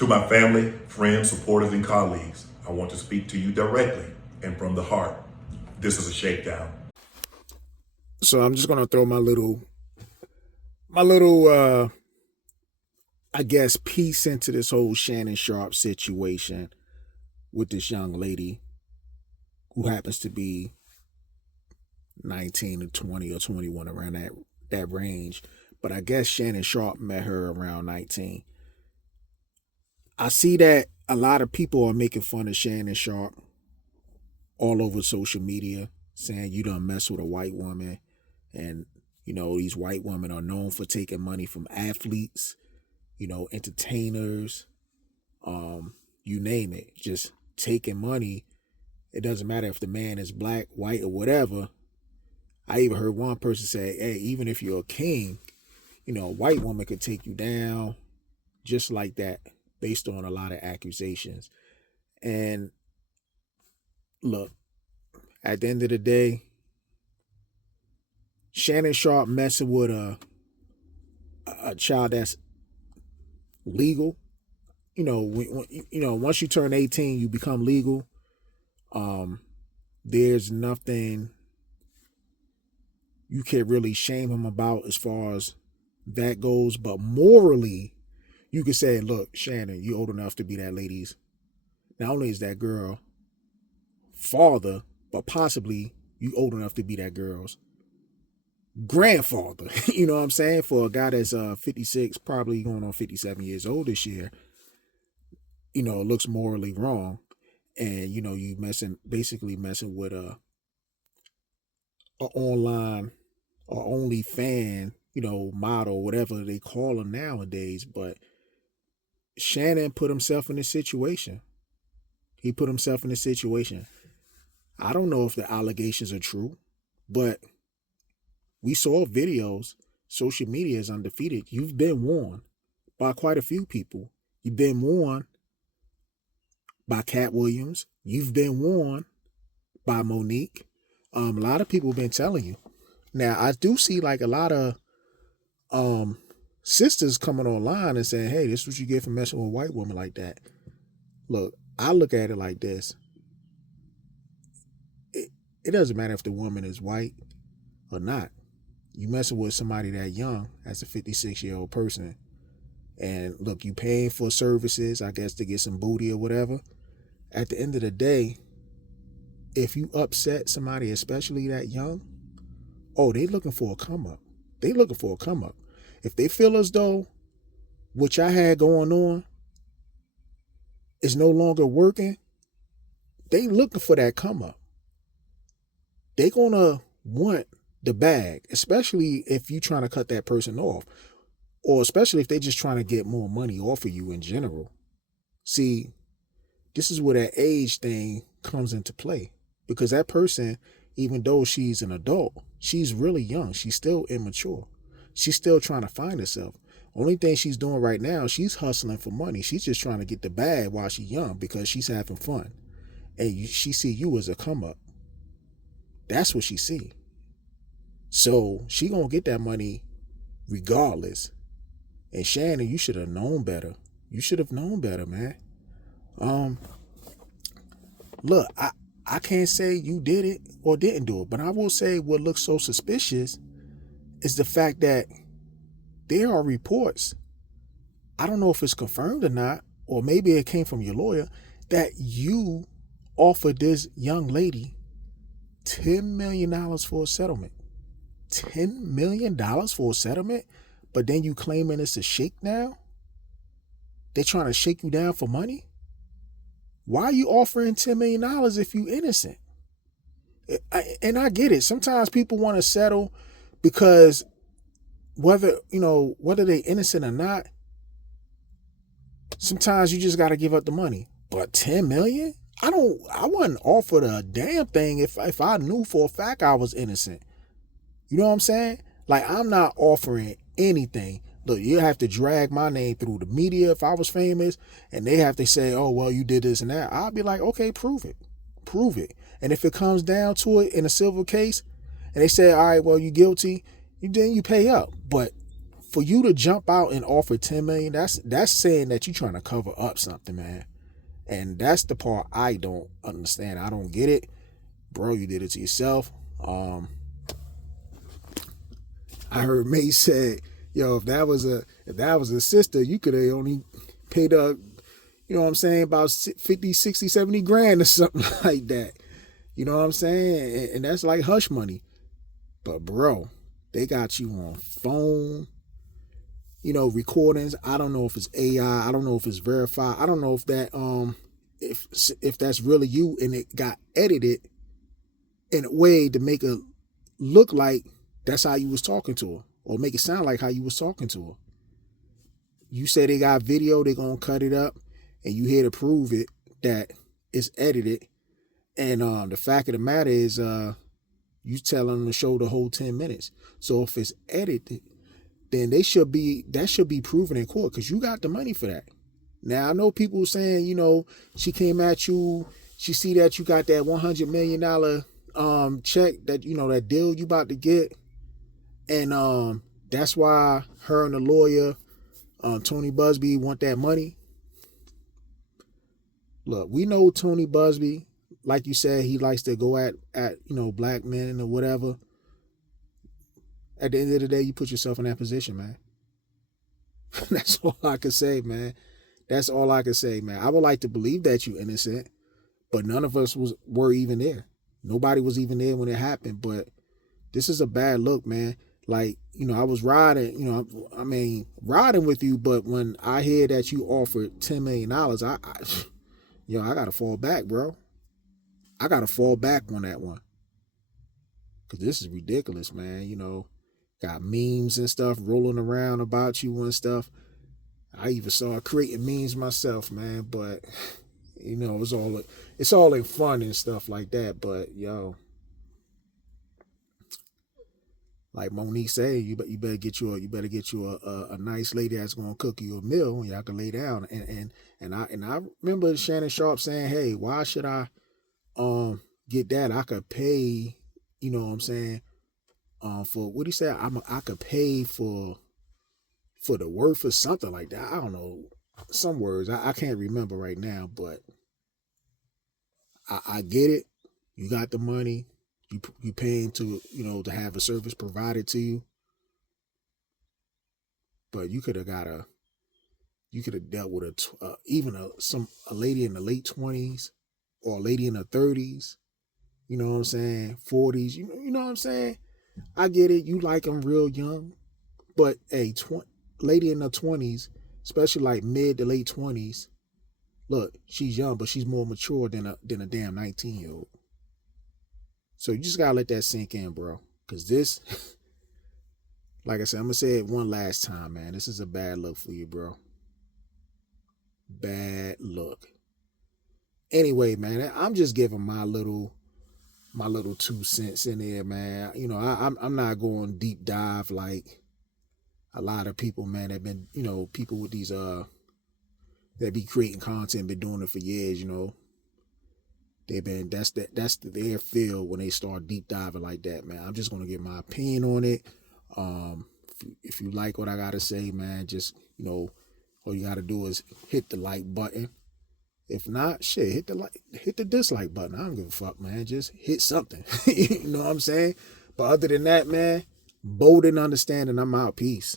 To my family, friends, supporters, and colleagues, I want to speak to you directly and from the heart. This is a shakedown. So I'm just gonna throw my little I guess piece into this whole Shannon Sharpe situation with this young lady who happens to be 19 or 20 or 21 around that range. But I guess Shannon Sharpe met her around 19. I see that a lot of people are making fun of Shannon Sharpe all over social media, saying you done mess with a white woman. And, these white women are known for taking money from athletes, entertainers, you name it, just taking money. It doesn't matter if the man is black, white, or whatever. I even heard one person say, hey, even if you're a king, a white woman could take you down just like that, based on a lot of accusations. And look, at the end of the day, Shannon Sharpe messing with a child that's legal. Once you turn 18, you become legal. There's nothing you can really shame him about as far as that goes. But morally, you could say, look, Shannon, you old enough to be that lady's. Not only is that girl father, but possibly you old enough to be that girl's grandfather. You know what I'm saying? For a guy that's 56, probably going on 57 years old this year, it looks morally wrong. And you basically messing with a online or only fan, model, whatever they call them nowadays. But Shannon put himself in this situation. He put himself in this situation. I don't know if the allegations are true, but we saw videos. Social media is undefeated. You've been warned by quite a few people. You've been warned by Cat Williams. You've been warned by Monique. A lot of people have been telling you. Now, I do see like a lot of sisters coming online and saying, hey, this is what you get for messing with a white woman like that. Look, I look at it like this. It doesn't matter if the woman is white or not. You messing with somebody that young as a 56-year-old person. And look, you paying for services, I guess, to get some booty or whatever. At the end of the day, if you upset somebody, especially that young, they looking for a come up. They looking for a come up. If they feel as though what y'all had going on is no longer working, they looking for that come up. They gonna want the bag, especially if you trying to cut that person off, or especially if they just trying to get more money off of you in general. See, this is where that age thing comes into play, because that person, even though she's an adult, she's really young. She's still immature. She's still trying to find herself. Only thing she's doing right now, she's hustling for money. She's just trying to get the bag while she's young because she's having fun. And she see you as a come up. That's what she see. So she gonna get that money regardless. And Shannon, you should have known better. You should have known better, man. Look, I can't say you did it or didn't do it, but I will say what looks so suspicious is the fact that there are reports, I don't know if it's confirmed or not, or maybe it came from your lawyer, that you offered this young lady $10 million for a settlement. $10 million for a settlement? But then you claiming it's a shakedown? They're trying to shake you down for money? Why are you offering $10 million if you innocent? And I get it. Sometimes people want to settle because whether they innocent or not, sometimes you just got to give up the money. But 10 million? I wouldn't offer a damn thing if I knew for a fact I was innocent. You know what I'm saying? Like, I'm not offering anything. Look, you have to drag my name through the media if I was famous, and they have to say, oh, well, you did this and that. I'll be like, okay, prove it. Prove it. And if it comes down to it in a civil case, and they say, all right, well, you guilty, then you pay up. But for you to jump out and offer 10 million, that's saying that you're trying to cover up something, man. And that's the part I don't understand. I don't get it. Bro, you did it to yourself. I heard May said, yo, if that was a sister, you could have only paid her, you know what I'm saying, about 50, 60, 70 grand or something like that. You know what I'm saying? And that's like hush money. But bro, they got you on phone, you know, recordings. I don't know if it's AI. I don't know if it's verified. I don't know if that if that's really you, and it got edited in a way to make it look like that's how you was talking to her, or make it sound like how you was talking to her. You say they got video, they gonna cut it up, and you here to prove it that it's edited. And the fact of the matter is, you tell them to show the whole 10 minutes. So if it's edited, then that should be proven in court, because you got the money for that. Now I know people saying, you know, she came at you, she see that you got that $100 million check, that, you know, that deal you about to get, and that's why her and the lawyer, Tony Busby, want that money. Look, we know Tony Busby, like you said, he likes to go at you know, black men or whatever. At the end of the day, you put yourself in that position, man. That's all I can say, man. That's all I can say, man. I would like to believe that you're innocent, but none of us were even there. Nobody was even there when it happened. But this is a bad look, man. Like, you know, I was riding, you know, I mean, riding with you, but when I hear that you offered $10 million, I gotta fall back, bro. I gotta fall back on that one. Cause this is ridiculous, man. You know, got memes and stuff rolling around about you and stuff. I even started creating memes myself, man. But you know, it's all in fun and stuff like that. But yo, like Monique said, you better get you a nice lady that's gonna cook you a meal and y'all can lay down. And I remember Shannon Sharpe saying, hey, why should I get that? I could pay, you know what I'm saying, for what he said, I could pay for the worth or something like that. I don't know, some words I can't remember right now, but I get it. You got the money. You paying to, you know, to have a service provided to you, but you could have dealt with a lady in the late 20s or a lady in her 30s. You know what I'm saying? 40s. You know what I'm saying? I get it. You like them real young, but a lady in her 20s, especially like mid to late 20s. Look, she's young, but she's more mature than a damn 19-year-old. So you just gotta let that sink in, bro. Cause this, like I said, I'm gonna say it one last time, man. This is a bad look for you, bro. Bad look. Anyway, man, I'm just giving my little 2 cents in there, man. You know, I'm not going deep dive like a lot of people, man, that been, you know, people with these that be creating content, been doing it for years, you know. That's their field when they start deep diving like that, man. I'm just gonna give my opinion on it. If you like what I gotta say, man, just, you know, all you gotta do is hit the like button. If not, shit, hit the dislike button. I don't give a fuck, man. Just hit something. You know what I'm saying? But other than that, man, bold and understanding, I'm out. Peace.